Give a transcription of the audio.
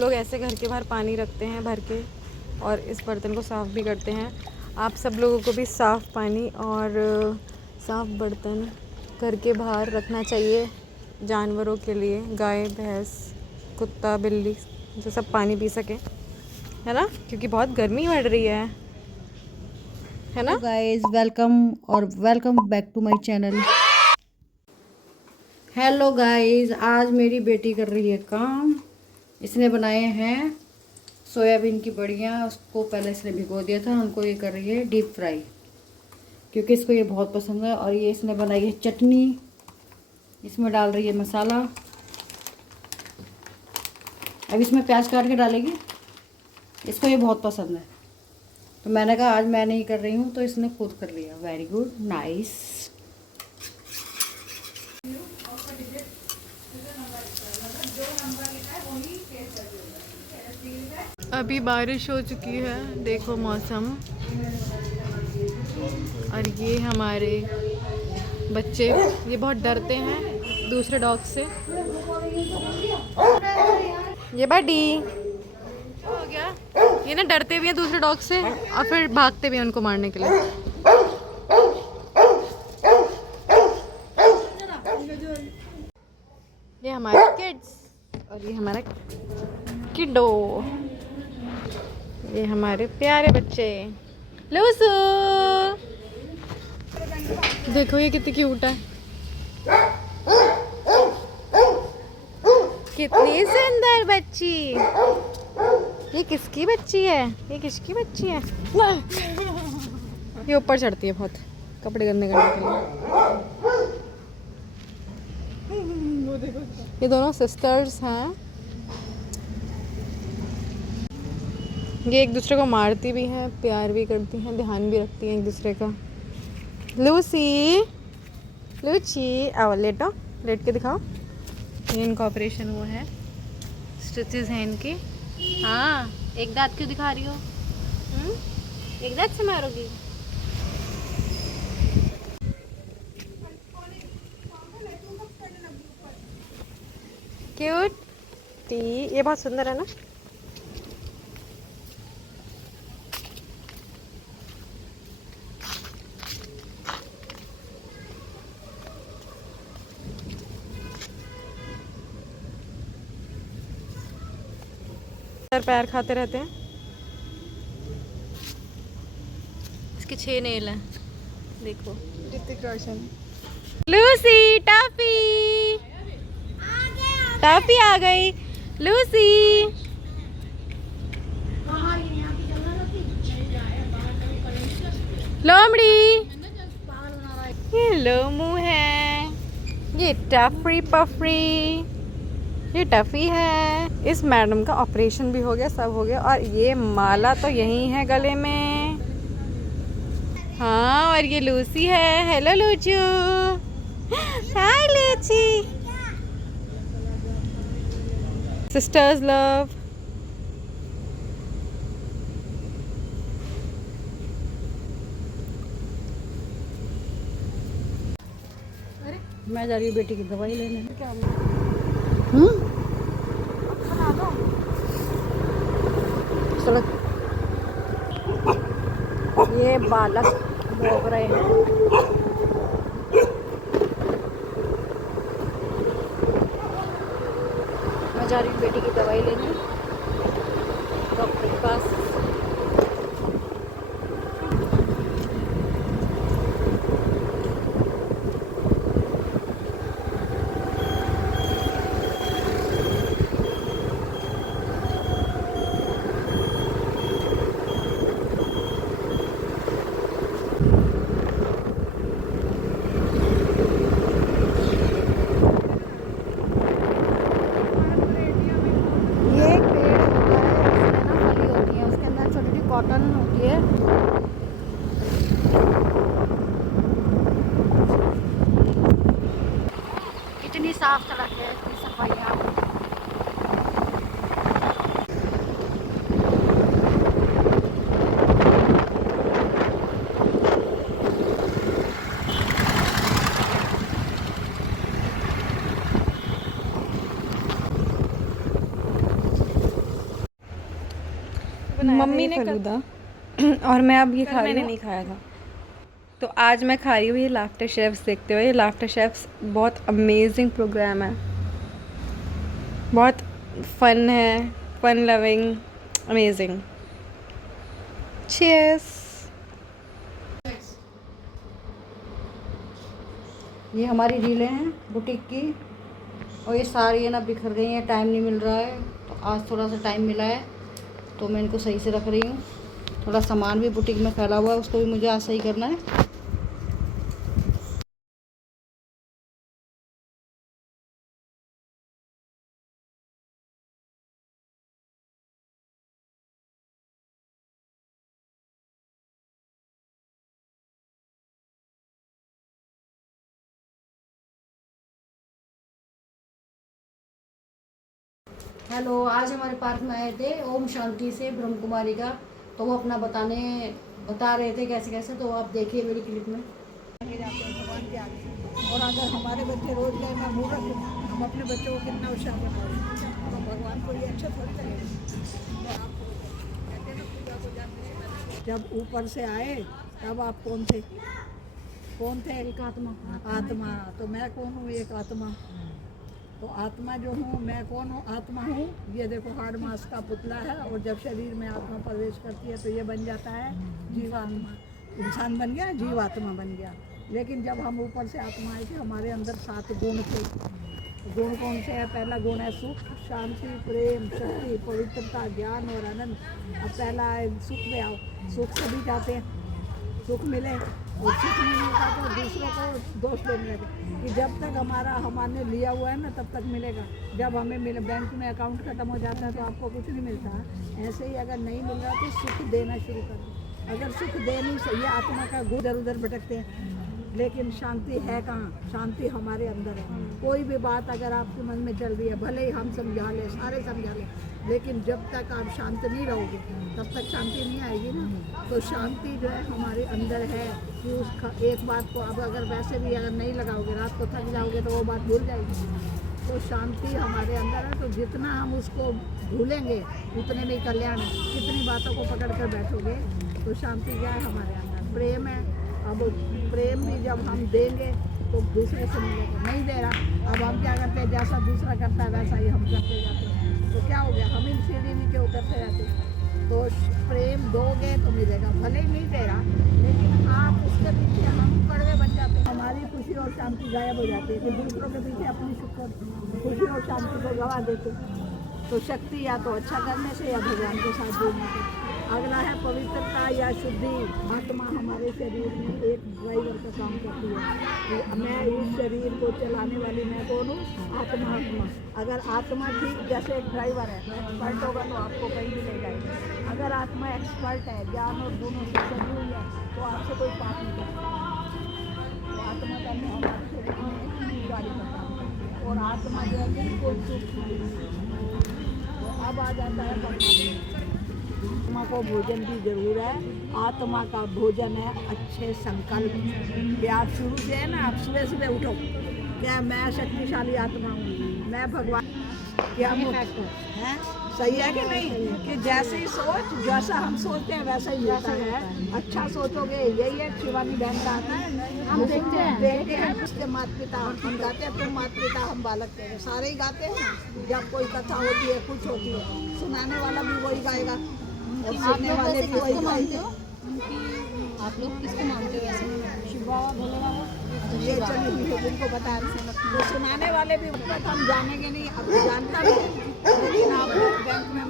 लोग ऐसे घर के बाहर पानी रखते हैं भर के और इस बर्तन को साफ़ भी करते हैं। आप सब लोगों को भी साफ़ पानी और साफ़ बर्तन घर के बाहर रखना चाहिए जानवरों के लिए, गाय भैंस कुत्ता बिल्ली जो सब पानी पी सके, है ना, क्योंकि बहुत गर्मी बढ़ रही है ना। Guys welcome back to my channel. Hello guys, आज मेरी बेटी कर रही है काम। इसने बनाए हैं सोयाबीन की बड़ियाँ। उसको पहले इसने भिगो दिया था, उनको ये कर रही है डीप फ्राई क्योंकि इसको ये बहुत पसंद है। और ये इसने बनाई है चटनी, इसमें डाल रही है मसाला। अब इसमें प्याज काट के डालेगी, इसको ये बहुत पसंद है। तो मैंने कहा आज मैं नहीं कर रही हूँ तो इसने खुद कर लिया। Very good, nice. अभी बारिश हो चुकी है, देखो मौसम। और ये हमारे बच्चे, ये बहुत डरते हैं दूसरे डॉग से। ये बडी हो गया, ये ना डरते भी हैं दूसरे डॉग से और फिर भागते भी हैं उनको मारने के लिए। ये हमारे किड्स और ये हमारा किड्डो, ये हमारे प्यारे बच्चे। लूसू देखो ये कितनी क्यूट है, कितनी सुंदर बच्ची। ये किसकी बच्ची है? ये किसकी बच्ची है? ये ऊपर चढ़ती है बहुत कपड़े गंदे करने के लिए। ये दोनों सिस्टर्स हैं। ये एक दूसरे को मारती भी हैं, प्यार भी करती हैं, ध्यान भी रखती हैं एक दूसरे का। लूसी, लूची आओ, लेटो, लेट के दिखाओ। ये इनका ऑपरेशन हुआ है, स्टिचेस हैं इनके। हाँ, एक दांत क्यों दिखा रही हो? एक दांत से मारोगी? क्यूट टी, ये बहुत सुंदर है ना। पैर खाते रहते हैं। इसके 6 नेल हैं, देखो। Hrithik Roshan. Lucy, toffee, toffee आ गई। लूसी, लोमड़ी, ये लोमू है, ये टफरी पफरी, ये टफ़ी है। इस मैडम का ऑपरेशन भी हो गया, सब हो गया। और ये माला तो यही है गले में। हाँ, और ये लूसी है। हेलो लूचू, हाय लूची। Sisters love. मैं जा रही हूँ बेटी की दवाई लेने। क्या चलो, ये बालक भोग रहे हैं। मैं जा रही हूँ बेटी की दवाई लेने डॉक्टर के पास। बनाया मम्मी था ने ये फलूदा और मैं अब ये खा रही मैंने हूँ। नहीं खाया था। तो आज मैं खा रही हूँ ये लाफ्टर शेफ्स देखते हुए। ये लाफ्टर शेफ्स बहुत अमेजिंग प्रोग्राम है, बहुत फन है, फन लविंग, अमेजिंग। चीयर्स। ये हमारी रीलें हैं बुटीक की, और ये सारी है ना बिखर गई हैं, टाइम नहीं मिल रहा है। तो आज थोड़ा सा टाइम मिला है तो मैं इनको सही से रख रही हूँ। थोड़ा सामान भी बुटीक में फैला हुआ है, उसको भी मुझे आज सही करना है। हेलो, आज हमारे पार्क में आए थे ओम शांति से ब्रह्म कुमारी का, तो वो अपना बता रहे थे कैसे कैसे, तो आप देखिए मेरी क्लिप में। भगवान के आगे। और अगर हमारे बच्चे रोज गए मैं मूर्ख हूँ, हम अपने बच्चों को कितना होशियार बनाओ, तो भगवान को ये अच्छा थोड़ी लगेगा। तो आपको कहते हैं ना पूजा को जानने से पहले जब ऊपर से आए तब आप कौन थे? एक आत्मा। आत्मा। तो मैं कौन हूँ? एक आत्मा। तो आत्मा जो हूँ मैं कौन हूँ? आत्मा हूँ। ये देखो हार्ड मास का पुतला है, और जब शरीर में आत्मा प्रवेश करती है तो ये बन जाता है जीवात्मा। इंसान बन गया, जीवात्मा बन गया। लेकिन जब हम ऊपर से आत्मा आई थी, हमारे अंदर 7 गुण थे। गुण कौन से है? पहला गुण है सुख, शांति, प्रेम, शक्ति, पवित्रता, ज्ञान और आनंद। अब पहला है सुख में आओ। सुख सभी चाहते हैं, सुख मिले, और सुख नहीं मिलता तो दूसरों को दोष देने लगे कि जब तक हमने लिया हुआ है ना तब तक मिलेगा। जब हमें मिले, बैंक में अकाउंट खत्म हो जाता है तो आपको कुछ नहीं मिलता। ऐसे ही अगर नहीं मिल रहा तो सुख देना शुरू कर दो। अगर सुख दे नहीं सही, आत्मा का गुण इधर उधर भटकते हैं, लेकिन शांति है कहाँ? शांति हमारे अंदर है। कोई भी बात अगर आपके मन में चल रही है, भले ही हम समझा लें, सारे समझा लें, लेकिन जब तक आप शांत नहीं रहोगे तब तक शांति नहीं आएगी ना। तो शांति जो है हमारे अंदर है कि उस एक बात को अब अगर वैसे भी अगर नहीं लगाओगे, रात को थक जाओगे तो वो बात भूल जाएगी। तो शांति हमारे अंदर है, तो जितना हम उसको भूलेंगे उतने में कल्याण है। कितनी बातों को पकड़ कर बैठोगे तो शांति क्या है? हमारे अंदर प्रेम है। अब प्रेम भी जब हम देंगे तो दूसरे से मिलेगा। नहीं दे रहा, अब हम क्या करते हैं? जैसा दूसरा करता है वैसा ही हम करते जाते हैं। तो क्या हो गया? हम इन सीढ़ी नीचे उतरते रहते हैं। तो प्रेम दोगे तो मिलेगा, भले ही नहीं दे रहा, लेकिन आप उसके पीछे हम कड़वे बन जाते हैं। हमारी खुशी और शांति गायब हो जाती है कि दूसरों के पीछे अपनी खुशी और शांति को गवा देते। तो शक्ति या तो अच्छा करने से या भगवान के साथ जुड़ने से। अगला है पवित्रता या शुद्धि। आत्मा हमारे शरीर में एक ड्राइवर का काम करती है। मैं इस शरीर को चलाने वाली मैं कौन हूँ? आत्मा। अगर आत्मा ठीक, जैसे एक ड्राइवर है, एक्सपर्ट होगा तो आपको कहीं भी ले जाएगा। अगर आत्मा एक्सपर्ट है, ज्ञान और गुणों से सजी हुई है, तो आपसे कोई पाप नहीं करता। तो आत्मा का हमारे शरीर में एक गाड़ी का काम करती है, और आत्मा जो है बिल्कुल चुप। अब आ जाता है आत्मा को भोजन की जरूर है। आत्मा का भोजन है अच्छे संकल्प कि आप शुरू से है ना, आप सुबह सुबह उठो, क्या मैं शक्तिशाली आत्मा हूँ, मैं भगवान क्या है। सही है कि नहीं? कि जैसे ही सोच, जैसा हम सोचते हैं वैसा ही मिलता है। अच्छा सोचोगे, यही है शिवानी बहन का आता है। हम देखते हैं उसके माता पिता, हम गाते हैं तुम माता पिता हम बालक के, सारे ही गाते हैं। जब कोई कथा होती है, कुछ होती है, सुनाने वाला भी वही गाएगा और सुनने वाले भी वही गाएंगे। आप लोग किसको मानते हो वैसे? शिव बाबा, भोले बाबा, ये चली हुई है जिनको बता रहे हैं। तो सुनाने वाले भी हम जानेंगे नहीं, अब जानता भी, लेकिन आप बैंक में